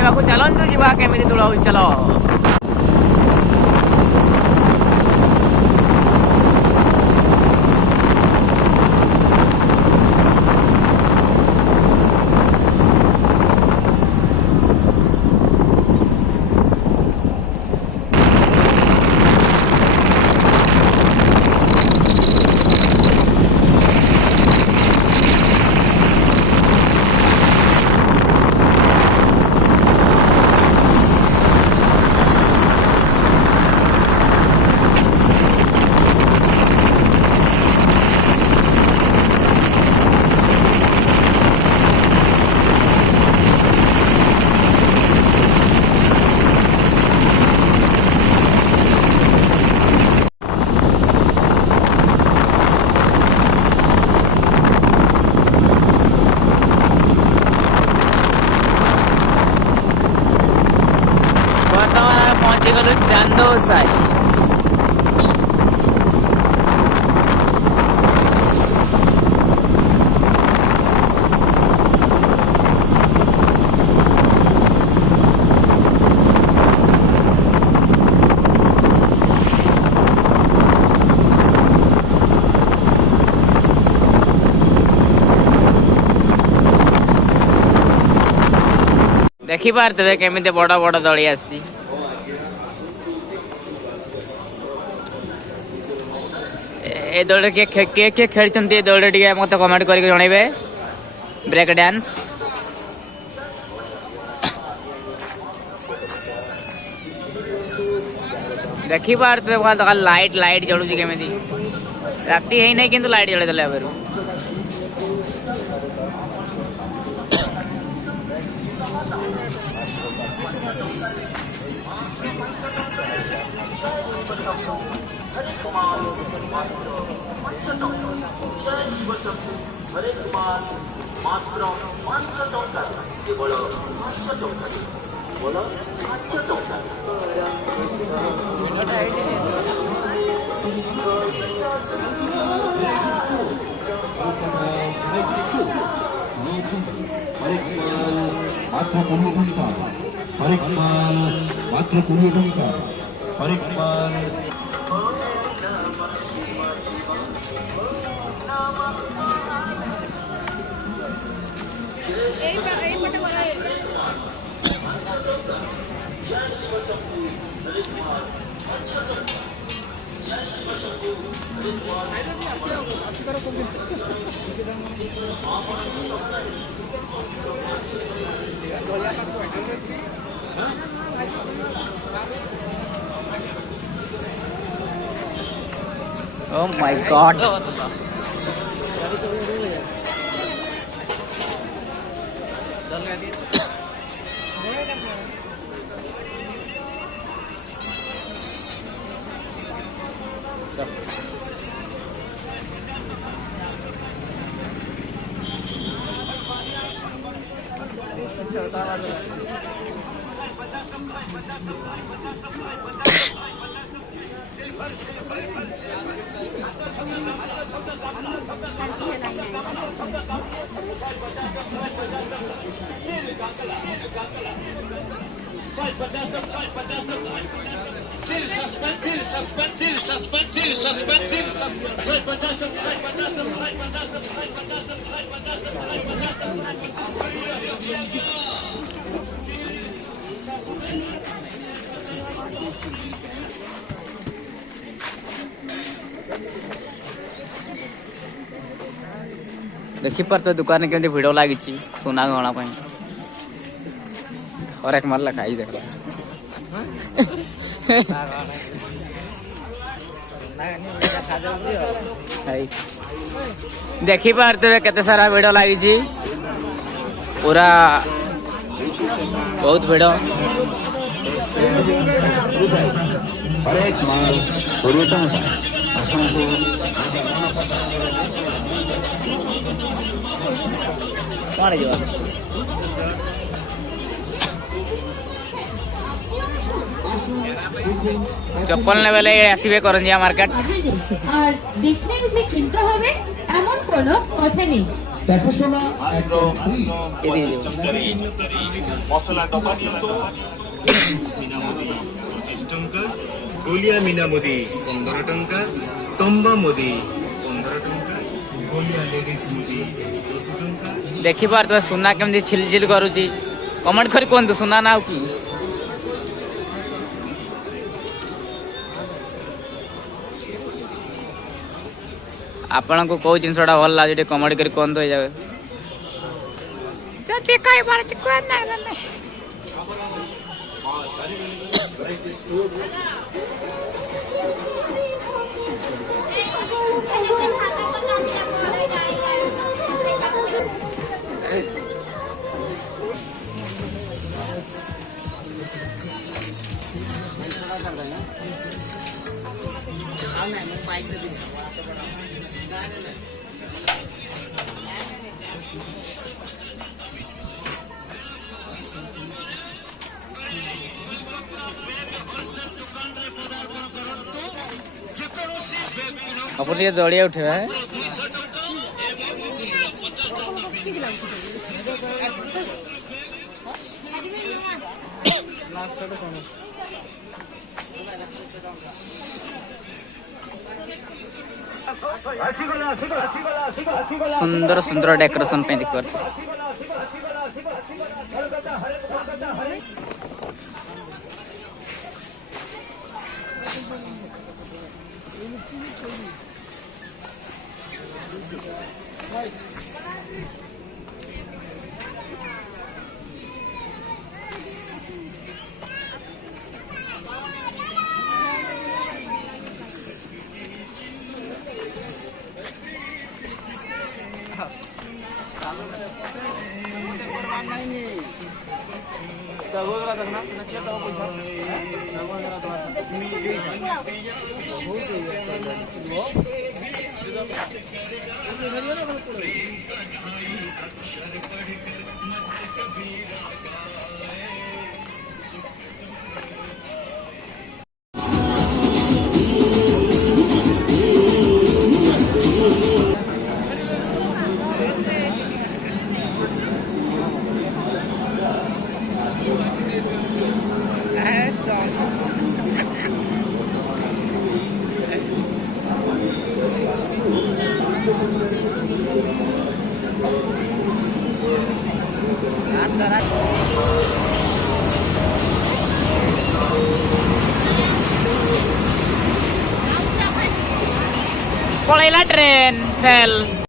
देखा चलतु जा केमी तुला चल पहुंची गलु चांदो साई देखी पारे केमी बड़ बड़ दली आसी ए दौड़ किए खेली दौड़ टे मत कमेंट करके जनइबे ब्रेक डांस देखी पारे लाइट लाइट जलूची केमी राति है नहीं कि लाइट जलाई देले अब मात्र 20 टंका हरेक माल Oh my god. देखी पर तो दुकान के भिड़ लगी सुना गणा और एक मार खाई देख देखी पारे केते सारा भिड़ लगी पूरा बहुत भिड़ कौन है चप्पल ने बेले आसबे करंजिया मार्केट আর দেখলেই যে কিনতে হবে এমন কোনো কথা নেই। দেখাশোনা মাত্র মশলা ডবানিত মিনামুদি 25 টঙ্কা, গলিয়া মিনামুদি 15 টঙ্কা, তম্বা মুদি 15 টঙ্কা, গলিয়া লেডিস মুদি 10 টঙ্কা। ଦେଖିପାରୁଥିବେ ସୁନା କେମିତି ଛିଲଝିଲ କରୁଛି। କମେଣ୍ଟ କରି କୁହନ୍ତୁ ସୁନା ନା ଆଉ କି। ଆପଣଙ୍କୁ କୋଉ ଜିନିଷଟା ଭଲ ଲାଗୁଛି ଟିକେ କମେଣ୍ଟ କରି କୁହନ୍ତୁ। ଏଇ ଜାଗା ଯଦି କହିପାରୁଛି କୁହନ୍ତୁ। ଆପଣ ଟିକେ ଜଳିଆ ଉଠିବା। ସୁନ୍ଦର ସୁନ୍ଦର ଡେକୋରେସନ ପାଇଁ ଦେଖିପାରୁଛୁ। पळैला ट्रेन फेल।